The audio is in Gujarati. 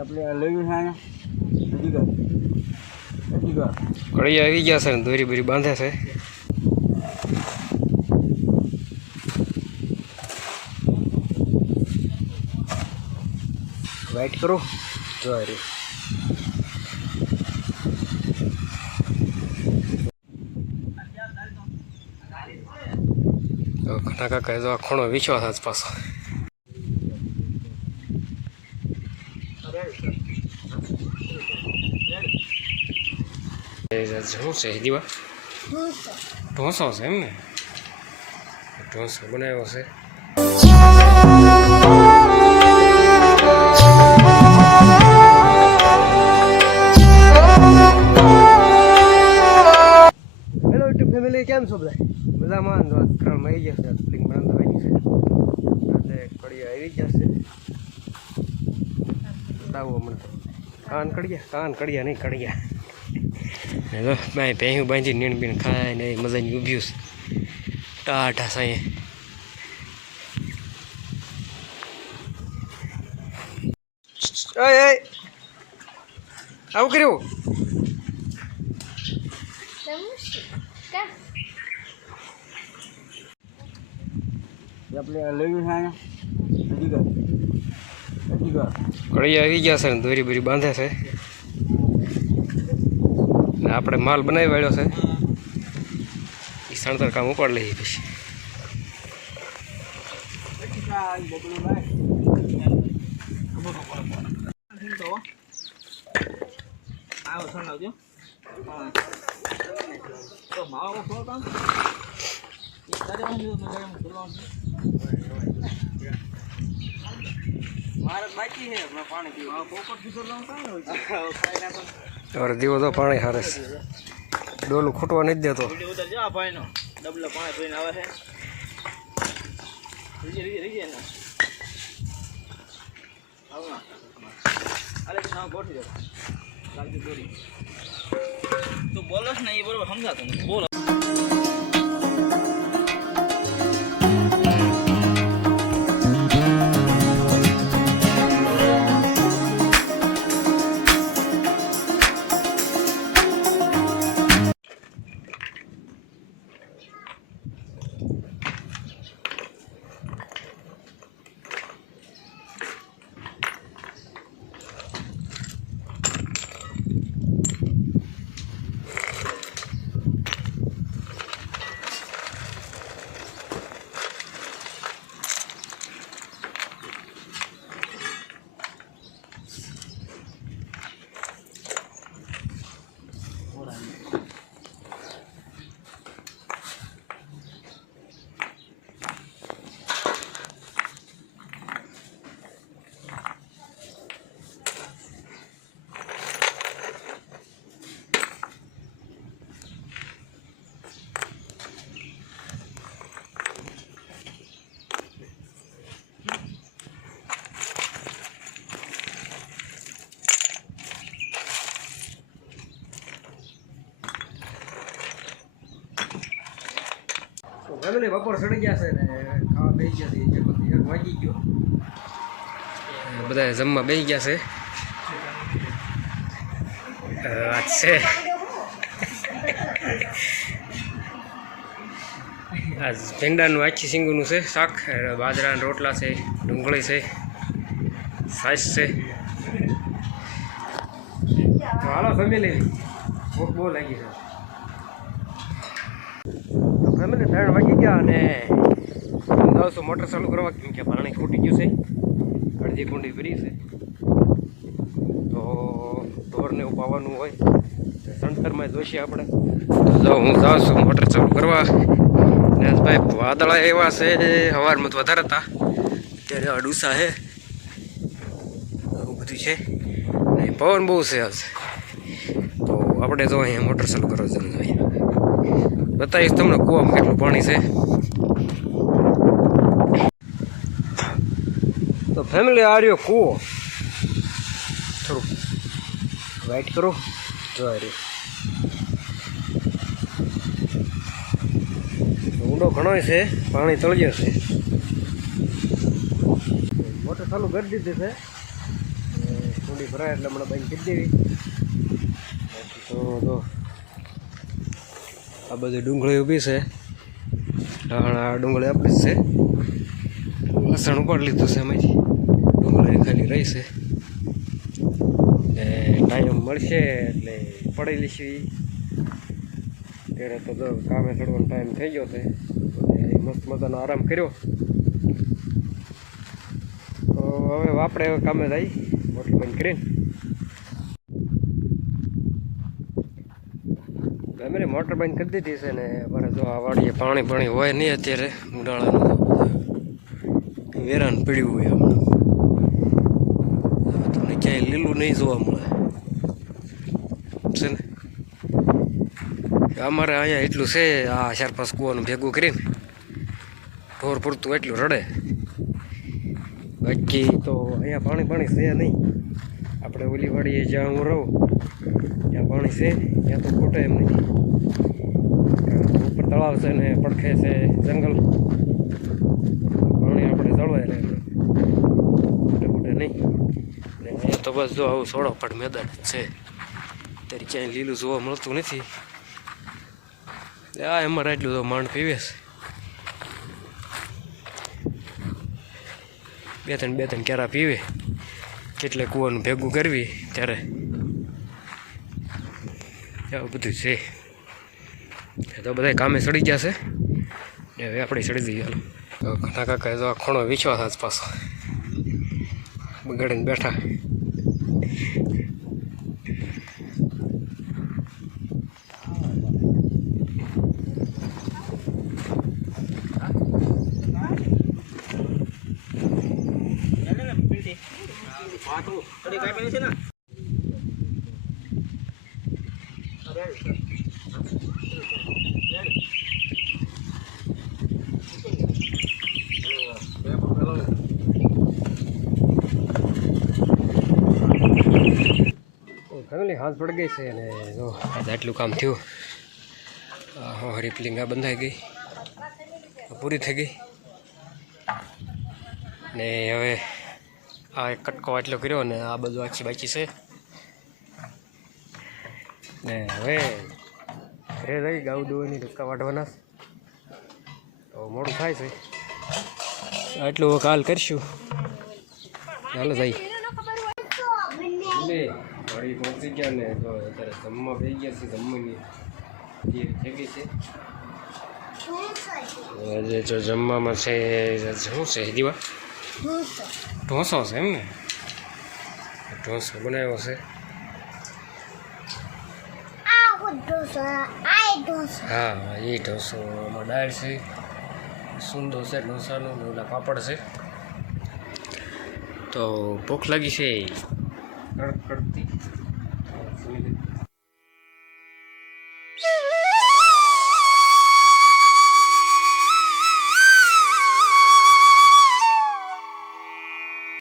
આપણે લેવી છે હજી કર હજી કર કળી આવી ગયા છે ને દોરી બોરી બાંધે છે. વાઇટ કરો. જો. તો ઘણા કાકા જો ખૂણો વિશ્વાસ આજ પાછો. શું છે દીવા ઢોસો છે એમ ને ઢોસો બનાવ્યો છે ફેમિલી કેમ છો બધા મજામાં જો ત્રણમાં આવી જશે ફિલિંગ આવી છે આજે કડી આવી જશે બતાવો મને કાન કડિયા કાન કડિયા નહીં કડિયા જો મેં પહેયું બાંધી નીણ બીણ ખાય ને મજાની ઊભ્યું છે ટાટા સાંયે આવું કર્યું આપણે છે અહીંયા હજી કર કળી આવી ગયા છે ને દોરી બોરી બાંધે છે ને આપણે માલ બનાવી વાળ્યો છે. એ સણતર કામ ઉપાડ લઈએ પછી. મારે બાકી છે પાણી પીવા. પોપટ પીધો લઉં કાંઈ હોય હવે દીવો તો પાણી હારે ડોલું ખૂટવા નથી દેતો. અરે તું બોલસ ને એ બરોબર સમજાતું બોલો. ફેમિલી બપોર સડી ગયા છે ને ખાવા બેસી ગયા છે બધું. એક વાગી ગયો. બધા જમવા બેસી ગયા છે. વાત છે. આજ ભીંડાનું આખી સિંગુનું છે શાક બાજરાના રોટલા છે ડુંગળી છે સાઈસ છે. હાલો ફેમિલી ભૂખ બહુ લાગી છે. ફેમિલી ત્રણ વાગી ગયા અને જાઉં મોટર ચાલુ કરવા કેમ કે પાણી ખૂટી ગયું છે. અડધી કુંડી ભરી છે. તો ઢોરને ઉપાવવાનું હોય. તો સણતરમાં જોઈશે આપણે. તો હું જાઉં છું મોટર ચાલુ કરવા. ભાઈ વાદળા એવા છે હવારમાં તો વધારે હતા. ત્યારે અડુસા છે. આવું બધું છે. પવન બહુ છે તો આપણે જો અહીંયા મોટર ચાલુ કરવા જમ જોઈએ બતાવીશ તમને કૂવામાં કેટલું પાણી છે. તો ફેમિલી આ રહ્યો કૂવો. થોડુંક વાઇટ કરો. જો આ રહ્યો. ઊંડો ઘણો છે, પાણી તળિયો છે. મોટર ચાલુ કરી દીધી છે. કુંડી ભરાય એટલે હમણાં બંધ કરી દેવી. તો આ બધી ડુંગળી ઊભી છે. આ ડુંગળી આપણી છે. લસણ ઉપાડી લીધું છે એમાંથી. ડુંગળી ખાલી રહી છે. ને ટાઈમ મળશે એટલે પડેલી છે. ત્યારે તો કામે ચડવાનો ટાઈમ થઈ ગયો છે. મસ્ત મજાનો આરામ કર્યો. તો હવે આપણે કામે જાય. હોટલ બંધ કરીને. અમે મોટર બંધ કરી દીધી છે ને અમારે જો આ વાડીએ પાણી પાણી હોય નહીં અત્યારે ઉનાળાનું. વેરાન પીડ્યું હોય હમણાં. તમને ક્યાંય લીલું નહીં જોવા મળે. છે ને? અમારે અહીંયા એટલું છે, આ ચાર પાંચ કૂવાનું ભેગું કરીને. ઢોર પૂરતું એટલું રડે. બાકી તો અહીંયા પાણી પાણી છે નહીં. આપણે ઓલી વાડીએ જ્યાં હું રહું પાણી છે, ત્યાં તો ખૂટે એમ નથી ઉપર તળાવ છે ને પડખે છે જંગલ. પાણી આપણે જળવાય રહે ખૂટે ખૂટે નહીં. ને તો બસ જો આવું સોડો પણ મેદાન છે. ત્યારે ક્યાંય લીલું જોવા મળતું નથી. આ એમાં એટલું તો માંડ પીવે છે. બે ત્રણ બે ત્રણ ક્યારા પીવે. કેટલે કૂવાનું ભેગું કરવી, ત્યારે આવું બધું છે. એ તો બધા કામે ચડી જશે ને હવે આપણે સડી દઈએ તો ઘણા કાકા તો આ ખૂણો વીછવા આજ પાછો. બગાડીને બેઠા. ચાલે ને પીંટી? છે ને ફેમિલી હાથ પડી ગઈ છે અને આજે આટલું કામ થયું. આ હરી પિલિંગા બંધાઈ ગઈ. પૂરી થઈ ગઈ. ને હવે આ એક કટકો આટલો કર્યો ને આ બધું આખી બાકી છે. ને હવે ઘરે રહી ગાઉ દોવાની ધક્કા વાટવાના તો મોડું થાય છે. આટલું કાલ કરશું. ચાલો જઈ વાડી પહોંચી ગયા ને તો અત્યારે જમવા થઈ ગયા છે જમવાની તૈયારી થઈ છે. આજે જો જમવામાં છે, શું છે દીવા ઢોસો છે એમ ને? ઢોસો બનાવ્યો છે. હા, એ ઢોસો આમાં દાળ છે સુંદો છે, ઢોસાનું ઓલા પાપડ છે. તો ભૂખ લાગી છે. કડક કડકતી